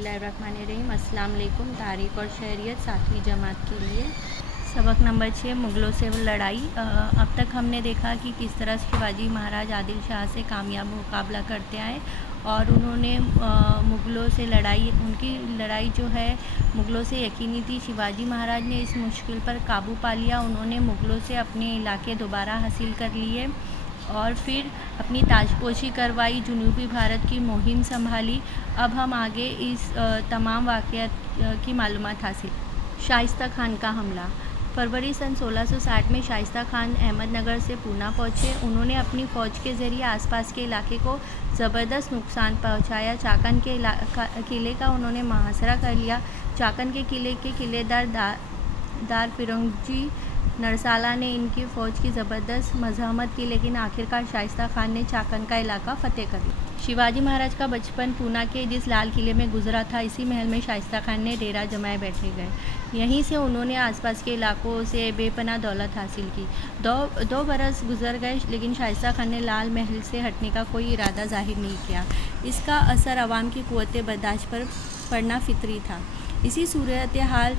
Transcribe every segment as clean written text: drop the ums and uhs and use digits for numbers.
बिस्मिल्लाहिर्रहमानिर्रहीम। अस्सलाम वालेकुम। तारीख़ और शहरियत 7वीं जमात के लिए सबक नंबर 6, मुग़लों से लड़ाई। अब तक हमने देखा कि किस तरह शिवाजी महाराज आदिल शाह से कामयाब मुकाबला करते आए और उन्होंने मुग़लों से लड़ाई, उनकी लड़ाई जो है मुग़लों से यकीनी थी। शिवाजी महाराज ने इस मुश्किल पर काबू पा लिया। उन्होंने मुग़लों से अपने इलाके दोबारा हासिल कर लिए और फिर अपनी ताजपोशी करवाई, जनूबी भारत की मुहिम संभाली। अब हम आगे इस तमाम वाक़यात की मालूमात हासिल। शाइस्ता खान का हमला। फरवरी सन 1660 में शाइस्ता खान अहमदनगर से पूना पहुँचे। उन्होंने अपनी फ़ौज के ज़रिए आसपास के इलाके को ज़बरदस्त नुकसान पहुँचाया। चाकन के किले का उन्होंने मुहासरा कर लिया। चाकन के किले के किलेदार दार फिरोंगजी नरसाला ने इनकी फ़ौज की ज़बरदस्त मज़ाहमत की, लेकिन आखिरकार शाइस्ता खान ने चाकन का इलाका फ़तेह कर लिया। शिवाजी महाराज का बचपन पूना के जिस लाल किले में गुजरा था, इसी महल में शाइस्ता खान ने डेरा जमाए बैठे गए। यहीं से उन्होंने आसपास के इलाकों से बेपनाह दौलत हासिल की। दो बरस गुजर गए, लेकिन शाइस्ता खान ने लाल महल से हटने का कोई इरादा जाहिर नहीं किया। इसका असर अवाम की क़ुव्वत बर्दाश्त पर पड़ना फितरी था। इसी सूरत हाल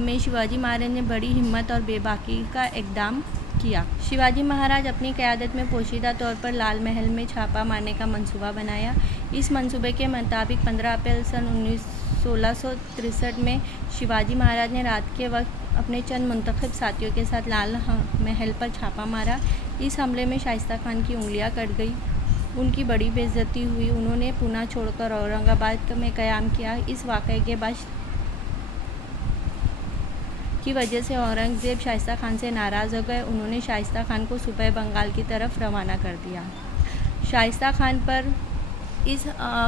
में शिवाजी महाराज ने बड़ी हिम्मत और बेबाकी का इक़दाम किया। शिवाजी महाराज अपनी क़यादत में पोशीदा तौर पर लाल महल में छापा मारने का मंसूबा बनाया। इस मंसूबे के मुताबिक 15 अप्रैल सन 1663 में शिवाजी महाराज ने रात के वक्त अपने चंद मुंतखब साथियों के साथ लाल महल पर छापा मारा। इस हमले में शाइस्ता खान की उंगलियां कट गई, उनकी बड़ी बेइज्जती हुई। उन्होंने पूना छोड़कर औरंगाबाद में क़याम किया। इस वाक़े के बाद की वजह से औरंगज़ेब शाइस्ता खान से नाराज़ हो गए। उन्होंने शाइस्ता खान को सुबह बंगाल की तरफ रवाना कर दिया। शाइस्ता खान पर इस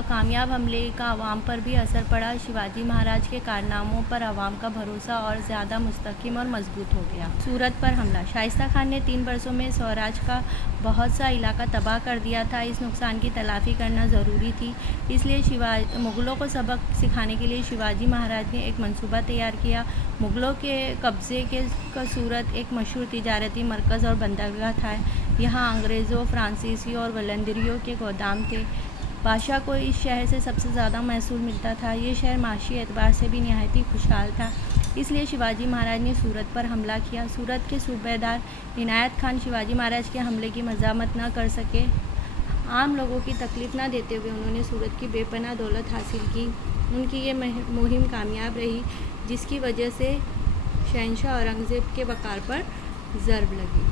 कामयाब हमले का अवाम पर भी असर पड़ा। शिवाजी महाराज के कारनामों पर अवाम का भरोसा और ज़्यादा मुस्तक़िम और मजबूत हो गया। सूरत पर हमला। शाइस्ता खान ने 3 बरसों में स्वराज का बहुत सा इलाका तबाह कर दिया था। इस नुकसान की तलाफ़ी करना ज़रूरी थी, इसलिए मुग़लों को सबक सिखाने के लिए शिवाजी महाराज ने एक मंसूबा तैयार किया। मुग़लों के कब्ज़े का सूरत एक मशहूर तिजारती मरकज़ और बंदरगाह था। यहाँ अंग्रेज़ों, फ्रांसीसी और वलंदरियों के गोदाम थे। बादशाह को इस शहर से सबसे ज़्यादा महसूल मिलता था। ये शहर माशी एतबार से भी नहायत ही खुशहाल था, इसलिए शिवाजी महाराज ने सूरत पर हमला किया। सूरत के सूबेदार इनायत खान शिवाजी महाराज के हमले की मज़ामत न कर सके। आम लोगों की तकलीफ़ न देते हुए उन्होंने सूरत की बेपनाह दौलत हासिल की। उनकी ये मुहिम कामयाब रही, जिसकी वजह से शहंशाह औरंगज़ेब के वक़ार पर ज़रब लगी।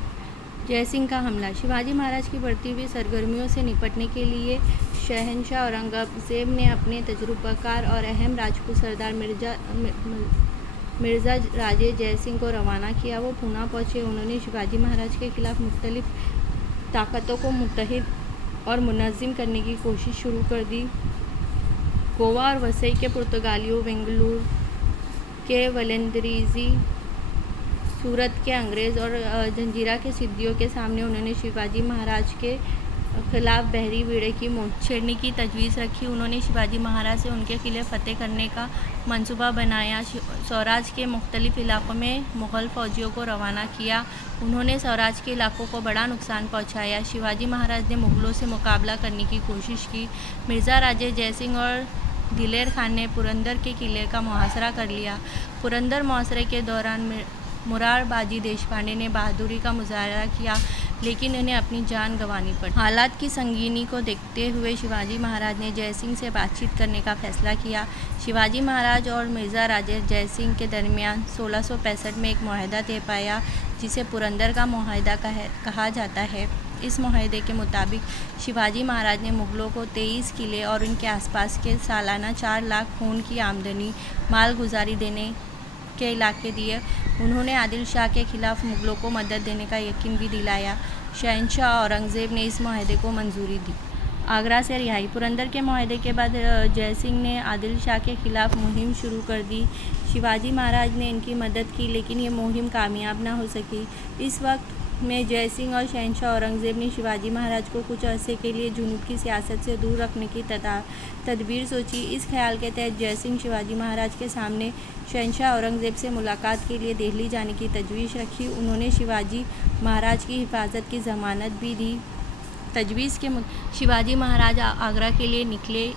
जयसिंह का हमला। शिवाजी महाराज की बढ़ती हुई सरगर्मियों से निपटने के लिए शहंशाह औरंगज़ेब ने अपने तजुर्बाकार और अहम राजपूत सरदार मिर्ज़ा राजे जयसिंह को रवाना किया। वो पूना पहुँचे। उन्होंने शिवाजी महाराज के ख़िलाफ़ मुख्तलिफ़ ताकतों को मुत्तहिद और मुनज़्ज़म करने की कोशिश शुरू कर दी। गोवा और वसई के पुर्तगालियों, बेंगलुरु के वलंदरीज़ी, सूरत के अंग्रेज़ और जंजीरा के सिद्दियों के सामने उन्होंने शिवाजी महाराज के ख़िलाफ़ बहरी बीड़े की छेड़ने की तजवीज़ रखी। उन्होंने शिवाजी महाराज से उनके किले फ़तेह करने का मंसूबा बनाया। स्वराज के मुख्तलिफ़ इलाक़ों में मुग़ल फ़ौजियों को रवाना किया। उन्होंने स्वराज के इलाक़ों को बड़ा नुकसान पहुँचाया। शिवाजी महाराज ने मुग़लों से मुकाबला करने की कोशिश की। मिर्ज़ा राजे जयसिंह और दिलेर खान ने पुरंदर के किले का मुहासरा कर लिया। पुरंदर मुहासरे के दौरान मुरारबाजी देशपांडे ने बहादुरी का मुजाहरा किया, लेकिन उन्हें अपनी जान गंवानी पड़ी। हालात की संगीनी को देखते हुए शिवाजी महाराज ने जयसिंह से बातचीत करने का फ़ैसला किया। शिवाजी महाराज और मिर्ज़ा राजे जयसिंह के दरमियान 1665 में एक मुआहदा तय पाया, जिसे पुरंदर का मुआहदा कहा जाता है। इस मुआहदे के मुताबिक शिवाजी महाराज ने मुग़लों को 23 किले और उनके आसपास के सालाना 4 लाख खून की आमदनी मालगुजारी देने के इलाके दिए। उन्होंने आदिल शाह के ख़िलाफ़ मुग़लों को मदद देने का यकीन भी दिलाया। शहंशाह औरंगज़ेब ने इस मुआहदे को मंजूरी दी। आगरा से रिहाई। पुरंदर के मुआहदे के बाद जयसिंह ने आदिल शाह के ख़िलाफ़ मुहिम शुरू कर दी। शिवाजी महाराज ने इनकी मदद की, लेकिन ये मुहिम कामयाब ना हो सकी। इस वक्त में जयसिंह और शहंशाह औरंगज़ेब ने शिवाजी महाराज को कुछ अरसे के लिए जुनूब की सियासत से दूर रखने की तदबीर सोची। इस ख्याल के तहत जयसिंह शिवाजी महाराज के सामने शहंशाह औरंगज़ेब से मुलाकात के लिए दिल्ली जाने की तजवीज़ रखी। उन्होंने शिवाजी महाराज की हिफाजत की ज़मानत भी दी। तजवीज़ के शिवाजी महाराज आगरा के लिए निकले।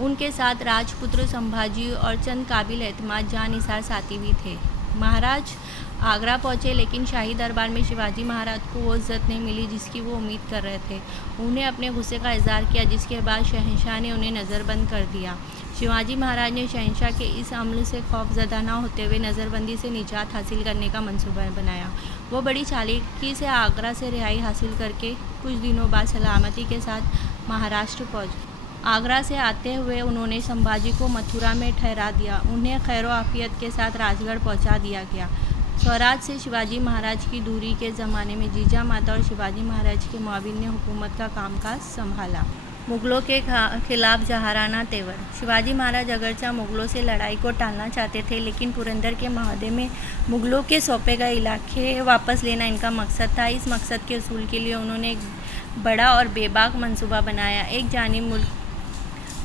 उनके साथ राजपुत्र संभाजी और चंद काबिल एतमाद जानिसार साथी भी थे। महाराज आगरा पहुंचे, लेकिन शाही दरबार में शिवाजी महाराज को वो इज्जत नहीं मिली जिसकी वो उम्मीद कर रहे थे। उन्हें अपने गुस्से का इजहार किया, जिसके बाद शहंशाह ने उन्हें नज़रबंद कर दिया। शिवाजी महाराज ने शहंशाह के इस अमल से खौफजदा न होते हुए नज़रबंदी से निजात हासिल करने का मंसूबा बनाया। वो बड़ी चालाकी से आगरा से रिहाई हासिल करके कुछ दिनों बाद सलामती के साथ महाराष्ट्र पहुँचे। आगरा से आते हुए उन्होंने संभाजी को मथुरा में ठहरा दिया। उन्हें खैर आफियत के साथ राजगढ़ पहुंचा दिया गया। स्वराज से शिवाजी महाराज की दूरी के ज़माने में जीजा माता और शिवाजी महाराज के मुआविन ने हुकूमत का कामकाज संभाला। मुग़लों के खिलाफ जहाराना तेवर। शिवाजी महाराज अगरचा मुग़लों से लड़ाई को टालना चाहते थे, लेकिन पुरंदर के मुआहदे में मुग़लों के सौंपे गए इलाके वापस लेना इनका मकसद था। इस मकसद के उसूल के लिए उन्होंने एक बड़ा और बेबाक मंसूबा बनाया। एक जानिब मुल्क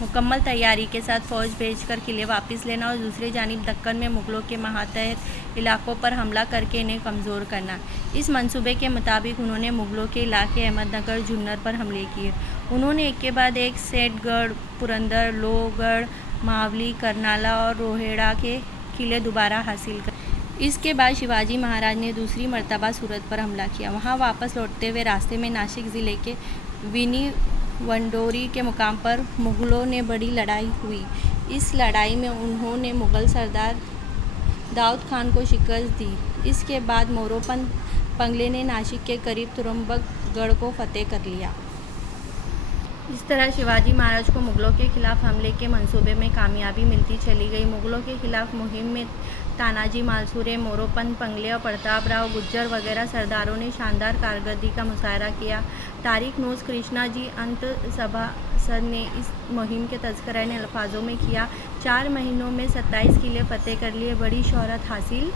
मुकम्मल तैयारी के साथ फ़ौज भेजकर किले वापस लेना और दूसरी जानिब दक्कन में मुग़लों के मातहत इलाकों पर हमला करके इन्हें कमज़ोर करना। इस मंसूबे के मुताबिक उन्होंने मुग़लों के इलाके अहमदनगर, जुन्नर पर हमले किए। उन्होंने एक के बाद एक सेठगढ़, पुरंदर, लोहगढ़, मावली, करनाला और रोहेड़ा के किले दोबारा हासिल कर। इसके बाद शिवाजी महाराज ने दूसरी मर्तबा सूरत पर हमला किया। वहाँ वापस लौटते हुए रास्ते में नासिक ज़िले के विनी वंडोरी के मुकाम पर मुग़लों ने बड़ी लड़ाई हुई। इस लड़ाई में उन्होंने मुग़ल सरदार दाऊद खान को शिकस्त दी। इसके बाद मोरोपंत पंगले ने नासिक के करीब तुरंबकगढ़ को फतेह कर लिया। इस तरह शिवाजी महाराज को मुग़लों के खिलाफ हमले के मंसूबे में कामयाबी मिलती चली गई। मुग़लों के खिलाफ मुहिम में तानाजी मालसुरे, मोरोपंत पंगले और प्रताप राव गुज्जर वगैरह सरदारों ने शानदार कारकर्दगी का मुजाहरा किया। तारिक नोज कृष्णा जी अंत सभासद ने इस मुहिम के तज़किरा इन अल्फाजों में किया: 4 महीनों में 27 किले फतेह कर लिए, बड़ी शोहरत हासिल